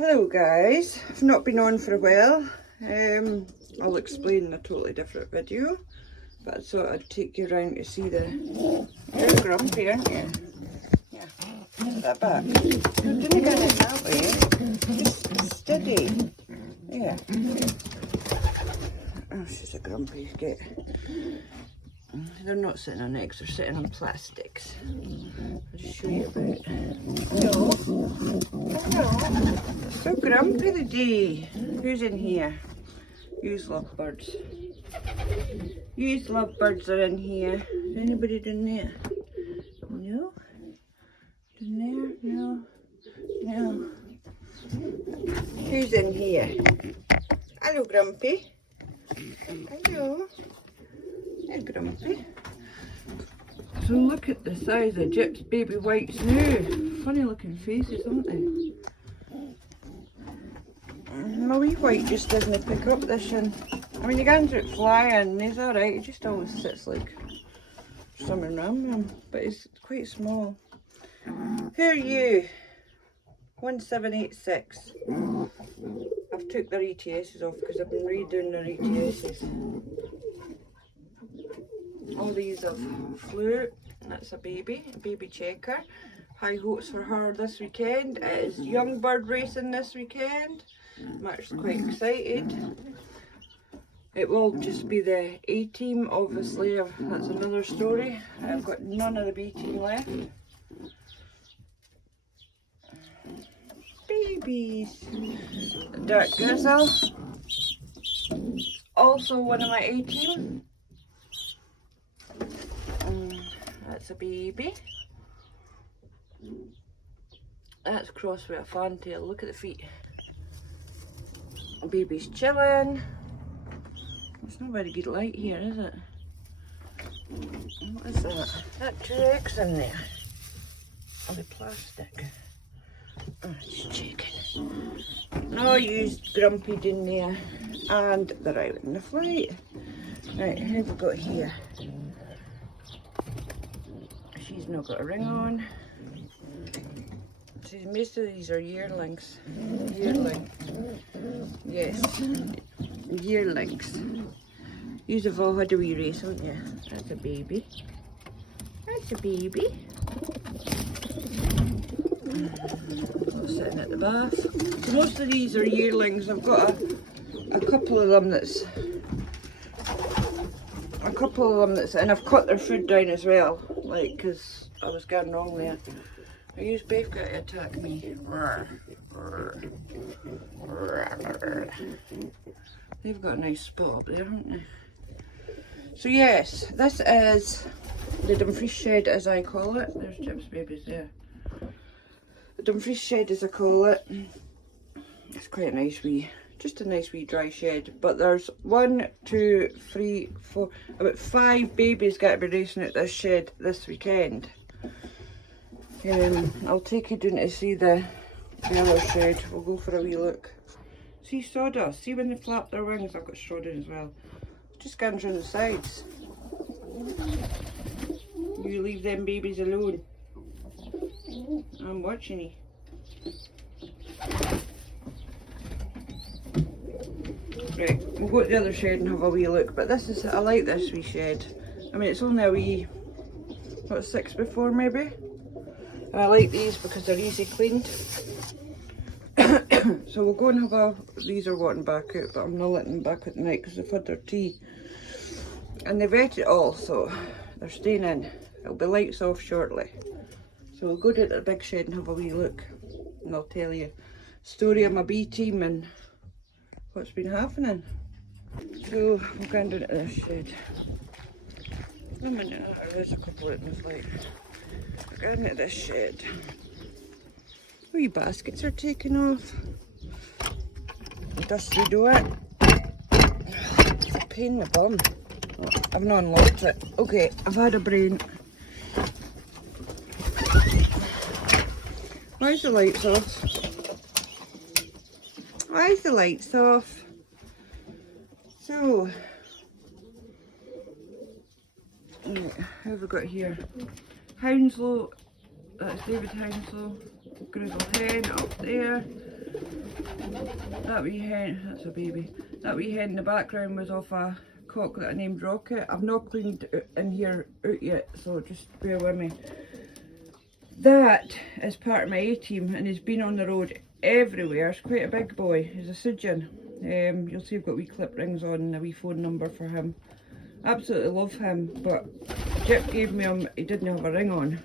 Hello guys, I've not been on for a while. I'll explain in a totally different video, but I thought I'd take you around to see the... You're grumpy, aren't you? Yeah, put that back. Didn't get it that way. Just steady. Yeah. Oh, she's a grumpy git. They're not sitting on eggs, they're sitting on plastics. I'll just show you about. Hello. Hello. So grumpy today. Who's in here? Yous lovebirds. Yous lovebirds are in here. Is anybody down there? No? Down there? No? No. Who's in here? Hello, Grumpy. Hello. Hey, Grumpy. So look at the size of Jip's baby whites now. Funny looking faces, aren't they? My wee white just doesn't pick up this one. I mean, the guns are flying, he's alright, he just always sits like something wrong with him, but he's quite small. Who are you? 1786. I've took their ETSs off because I've been redoing their ETSs. All these have flew. That's a baby checker. High hopes for her this weekend. It is young bird racing this weekend. I'm actually quite excited. It will just be the A team, obviously. That's another story. I've got none of the B team left. Babies. Dark Grizzle. Also one of my A team. That's a baby. That's crossed with a fantail. Look at the feet. Baby's chilling. It's not very good light here, is it? What is that? That 2 eggs in there. Oh, the plastic. Oh, it's chicken. No use Grumpy in there. And they're out in the flight. Right, who have we got here? She's not got a ring on. See, most of these are yearlings. Yearling. Yes. Yearlings. You've all had a wee race, haven't you? That's a baby. That's a baby. Sitting at the bath. So most of these are yearlings. I've got a couple of them that's... and I've cut their food down as well, like, because I was going wrong there. I use Beef Guy to attack me. They've got a nice spot up there, haven't they? So yes, this is the Dumfries shed, as I call it. There's Jip's babies there. The Dumfries shed, as I call it. It's quite a nice wee, just a nice wee dry shed. But there's 1, 2, 3, 4, about 5 babies got to be racing at this shed this weekend. I'll take you down to see the other shed. We'll go for a wee look. See Sawdust, see when they flap their wings, I've got shrouded as well. Just going around the sides. You leave them babies alone. I'm watching you. Right, we'll go to the other shed and have a wee look. But this is, I like this wee shed. I mean, it's only a wee, what, 6 by 4 maybe? And I like these because they're easy cleaned. So we'll go and have a... These are wanting back out, but I'm not letting them back at the night because they've had their tea. And they've ate it all, so they're staying in. It'll be lights off shortly. So we'll go to the big shed and have a wee look. And I'll tell you the story of my B team and what's been happening. So we're going down to this shed. No minute, there's a couple out in the flight. We're going to this shed. Wee baskets are taken off. Dusty door. It's a pain in the bum. Oh, I've not unlocked it. Okay, I've had a brain. Why is the lights off? Why is the lights off? So, who have we got here? Hounslow, that's David Hounslow. Grizzle hen up there. That wee hen, that's a baby. That wee hen in the background was off a cock that I named Rocket. I've not cleaned it in here out yet, so just bear with me. That is part of my A-team and he's been on the road everywhere. He's quite a big boy. He's a Sujan. You'll see I've got wee clip rings on and a wee phone number for him. Absolutely love him, but Jip gave me him, he didn't have a ring on.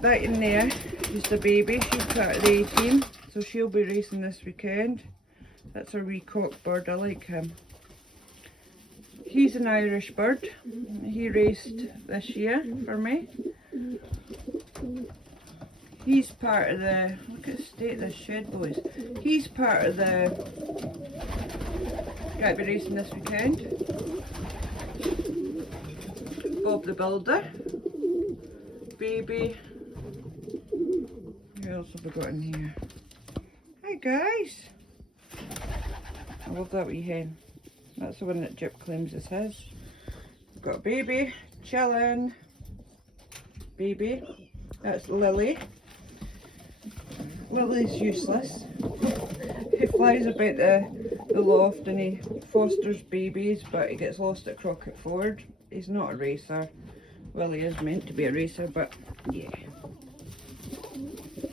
That in there is the baby. She's part of the A-team, so she'll be racing this weekend. That's a wee cock bird, I like him. He's an Irish bird. He raced this year for me. He's part of the, look at the state of this shed, boys. He's part of the, going to be racing this weekend. Bob the Builder. Baby. Who else have we got in here? Hi guys. I love that wee hen. That's the one that Jip claims is his. We've got a baby, chilling. Baby. That's Lily. Lily's useless. He flies about the loft and he fosters babies, but he gets lost at Crockett Ford. He's not a racer. Well, he is meant to be a racer, but yeah.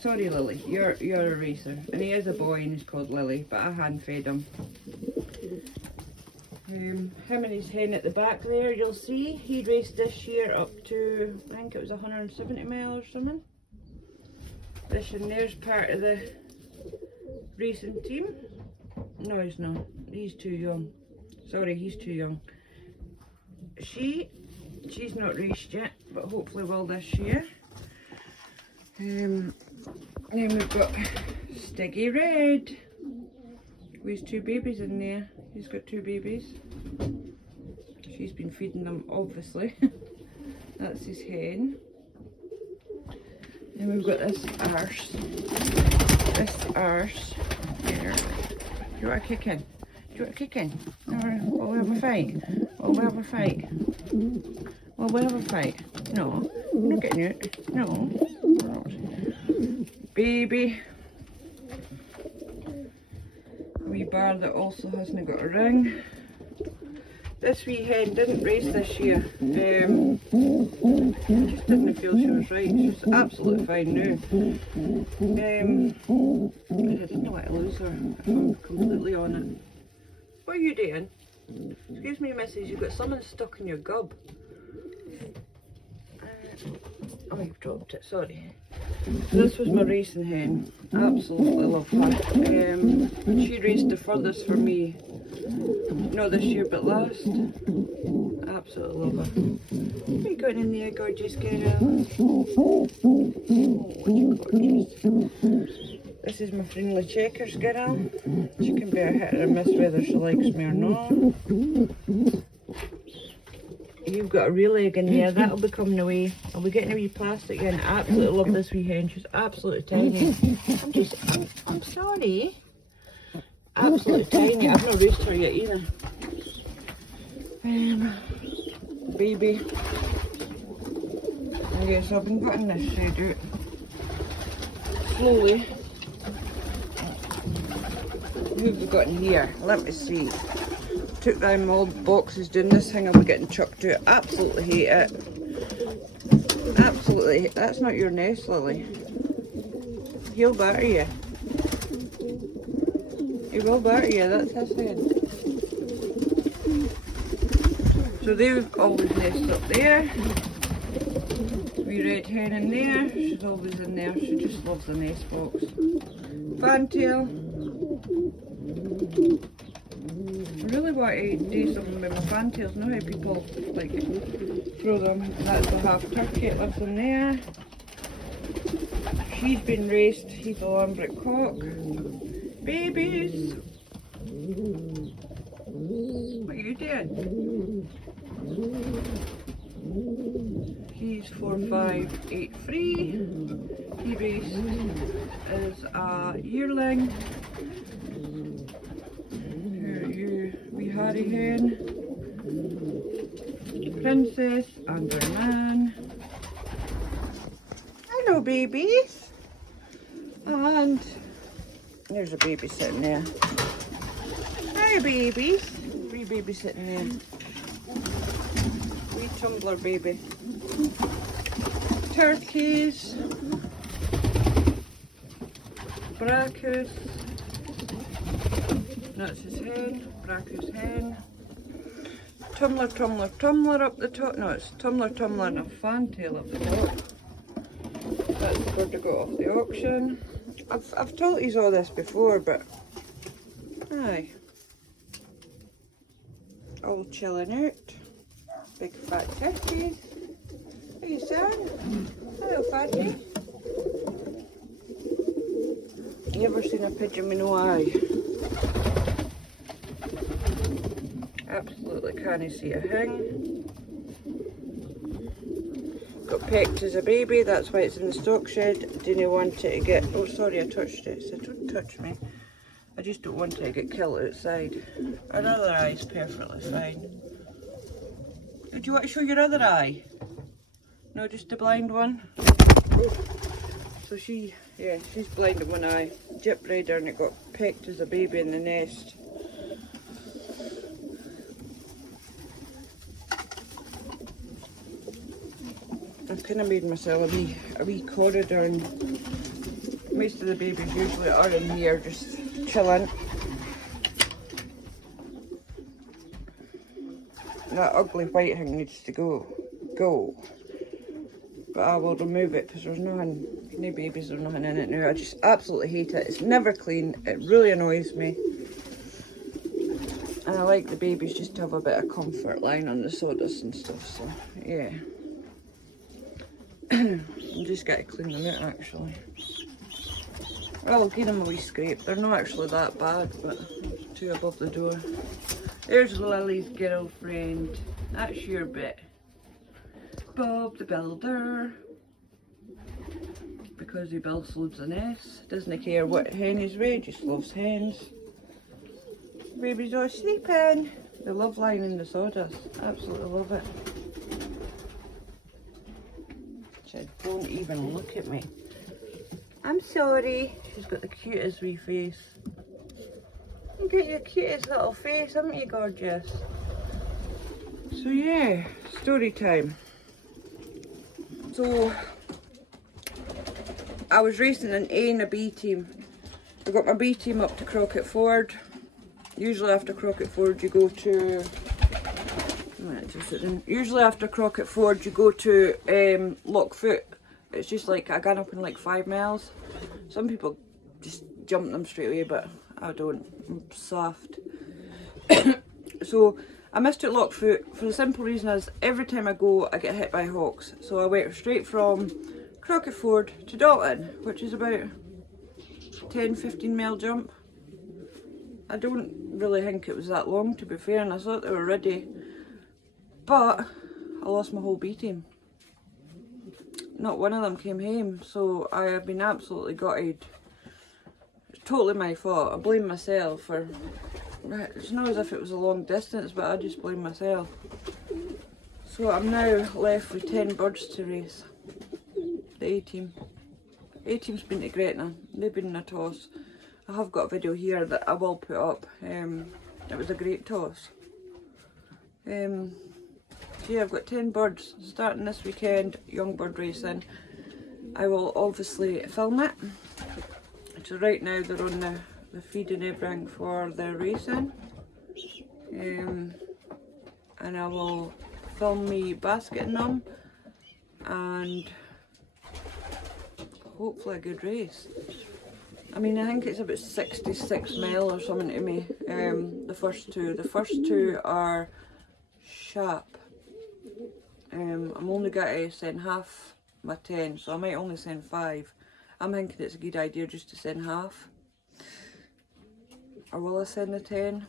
Sorry Lily, you're a racer. And he is a boy and he's called Lily, but I hand fed him. Him and his hen at the back there, you'll see, he raced this year up to, I think it was 170 mile or something. This and there's part of the racing team. No, he's not. He's too young. Sorry, he's too young. She's not raced yet, but hopefully will this year. Then we've got Stiggy Red. With two babies in there. He's got two babies. She's been feeding them, obviously. That's his hen. Then we've got this arse. This arse here. Do you want a kick in? Do you want a kick in? Or will we have a fight? Will we have a fight? Will we have a fight? No. I'm not getting it. No. We're not. Baby. Wee bar that also hasn't got a ring. This wee hen didn't race this year. Just didn't feel she was right. She's absolutely fine now. I didn't want to lose her if I'm completely on it. What are you doing? Excuse me, missus, you've got something stuck in your gob. Oh, you've dropped it, sorry. So this was my racing hen. Absolutely love her. She raced the furthest for me. Not this year, but last. Absolutely love her. What are you going in there, gorgeous girl? Oh, gorgeous. This is my friendly checkers girl. She can be a hit or a miss whether she likes me or not. You've got a real egg in there, that'll be coming away. I'll be getting a wee plastic in. I absolutely love this wee hen, she's absolutely tiny. I'm sorry. Absolutely tiny, I've not raised her yet either. Baby. Okay, so I've been putting this shed out. Slowly. Who have we got in here? Let me see. Took them old boxes doing this thing, I'll be getting chucked out. Absolutely hate it. Absolutely hate. That's not your nest, Lily. He'll batter you. He will batter you, that's his head. So they've always nest up there. Wee red hen in there. She's always in there. She just loves the nest box. Fantail. I really want to do something with my fantails. Know how people like throw them. That's a half turkey. It lives in there. She's been raised. He's a Lambrick cock. Babies. What are you doing? He's 4583. He raised as a yearling. Wee Harry hen, Princess and her man. Hello babies. And There's a baby sitting there. Hi babies. Wee baby sitting there. Wee tumbler baby. Turkeys. Brackus. That's his hen. Brackus hen. Tumbler, tumbler, tumbler up the top. No, it's tumbler, tumbler and a fantail up the top. That's the bird that got off the auction. I've told you all this before, but aye. All chilling out. Big fat turkeys. What are you saying? Hello, fatty. You ever seen a pigeon with no eye? Absolutely can't see a thing. Got pecked as a baby, that's why it's in the stock shed. Didn't want it to get, oh sorry I touched it, so don't touch me. I just don't want it to get killed outside. Our other eye is perfectly fine. Do you want to show your other eye? No, just the blind one? Oh. So she's blind in one eye. Gyp bred her and it got pecked as a baby in the nest. I've kind of made myself a wee corridor, and most of the babies usually are in here just chilling. That ugly white thing needs to go. But I will remove it because there's nothing, no babies or nothing in it now. I just absolutely hate it. It's never clean. It really annoys me. And I like the babies just to have a bit of comfort lying on the sawdust and stuff, so yeah. I'm just got to clean them out actually. Well, I'll give them a wee scrape. They're not actually that bad, but two above the door. There's Lily's girlfriend. That's your bit. Bob the Builder. Because he builds loads of nests. Doesn't care what hen is with, just loves hens. Babies are sleeping. They love lying in the sawdust. Absolutely love it. Said, don't even look at me. I'm sorry. She's got the cutest wee face. You got your cutest little face, haven't you, gorgeous? So yeah, story time. So I was racing an A and a B team. I got my B team up to Crockett Ford. Usually after Crockett Ford you go to usually after Crockett Ford you go to Lockfoot. It's just like I got up in like 5 miles. Some people just jump them straight away, but I don't. I'm soft. So I missed it Lockfoot for the simple reason is every time I go I get hit by hawks. So I went straight from Crockett Ford to Dalton, which is about 10-15 mile jump. I don't really think it was that long, to be fair, and I thought they were ready. But I lost my whole B team. Not one of them came home, so I have been absolutely gutted. It's totally my fault. I blame myself for... It's not as if it was a long distance, but I just blame myself. So I'm now left with 10 birds to race. The A team. A team's been to Gretna. They've been in a toss. I have got a video here that I will put up. It was a great toss. So yeah, I've got 10 birds starting this weekend, young bird racing. I will obviously film it. So right now they're on the feed and everything for their racing. And I will film me basketing them and hopefully a good race. I mean, I think it's about 66 mile or something to me, the first two. The first two are sharp. I'm only going to send half my 10, so I might only send 5. I'm thinking it's a good idea just to send half. Or will I send the 10?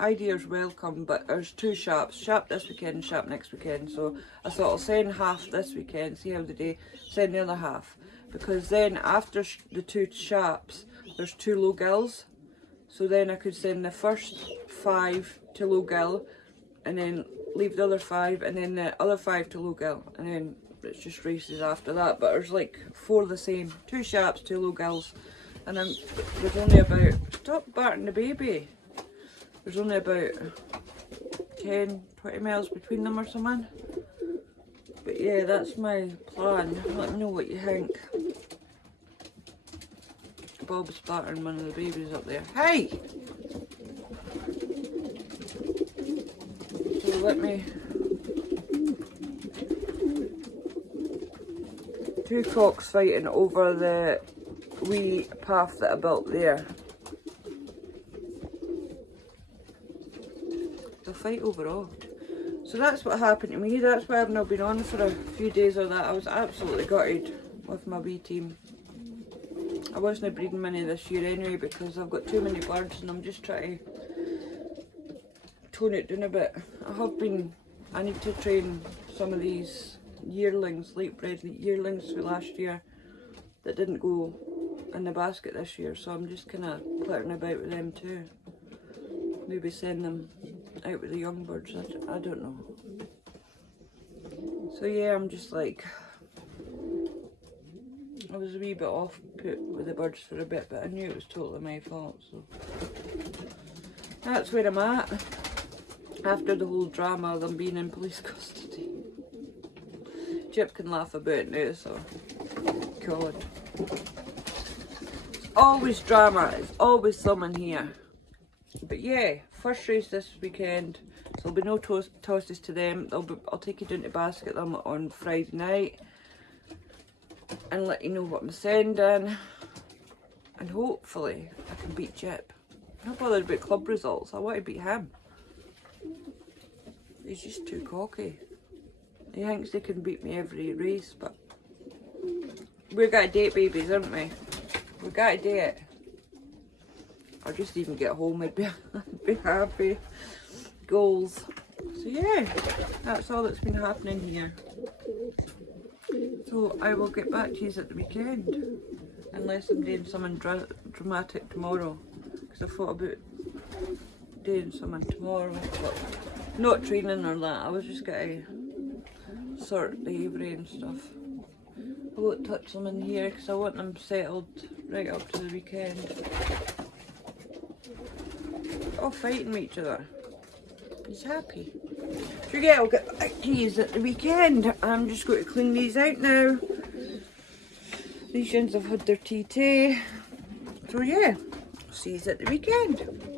Ideas welcome, but there's 2 sharps. Sharp this weekend and sharp next weekend. So I thought I'll send half this weekend, see how they do, send the other half. Because then after the 2 sharps, there's 2 low gills. So then I could send the first 5 to low gill, and then leave the other 5, and then the other 5 to low gill, and then it's just races after that. But there's like 4 the same, 2 sharps, 2 low gills, And there's only about, stop barking the baby. There's only about 10, 20 miles between them or something. But yeah, that's my plan. Let me know what you think. Bob's battering one of the babies up there. Hey! So let me... Two cocks fighting over the wee path that I built there. They'll fight overall. So that's what happened to me. That's why I've not been on for a few days or that. I was absolutely gutted with my wee team. I wasn't breeding many this year anyway because I've got too many birds and I'm just trying to tone it down a bit. I need to train some of these yearlings, late bred yearlings for last year that didn't go in the basket this year, so I'm just kind of flirting about with them too. Maybe send them out with the young birds, I don't know. So yeah, I'm just like, I was a wee bit off put with the birds for a bit, but I knew it was totally my fault, so that's where I'm at after the whole drama of them being in police custody. Chip can laugh about it now, so God. It's always drama, it's always someone here. But yeah, first race this weekend, so there'll be no tosses to them. I'll take you down to basket them on Friday night and let you know what I'm sending. And hopefully I can beat Chip. I'm not bothered about club results, I want to beat him. He's just too cocky. He thinks they can beat me every race, but we're gonna date babies, aren't we? We gotta date. Or just even get home, I'd be happy. Goals. So yeah, that's all that's been happening here. So I will get back to you at the weekend. Unless I'm doing something dramatic tomorrow. Because I thought about doing something tomorrow. But not training or that. I was just gonna sort the aviary and stuff. I won't touch them in here because I want them settled right up to the weekend. All fighting with each other. He's happy. So yeah, I'll get back to you at the weekend. I'm just going to clean these out now. These ones have had their tea. So yeah, see you at the weekend.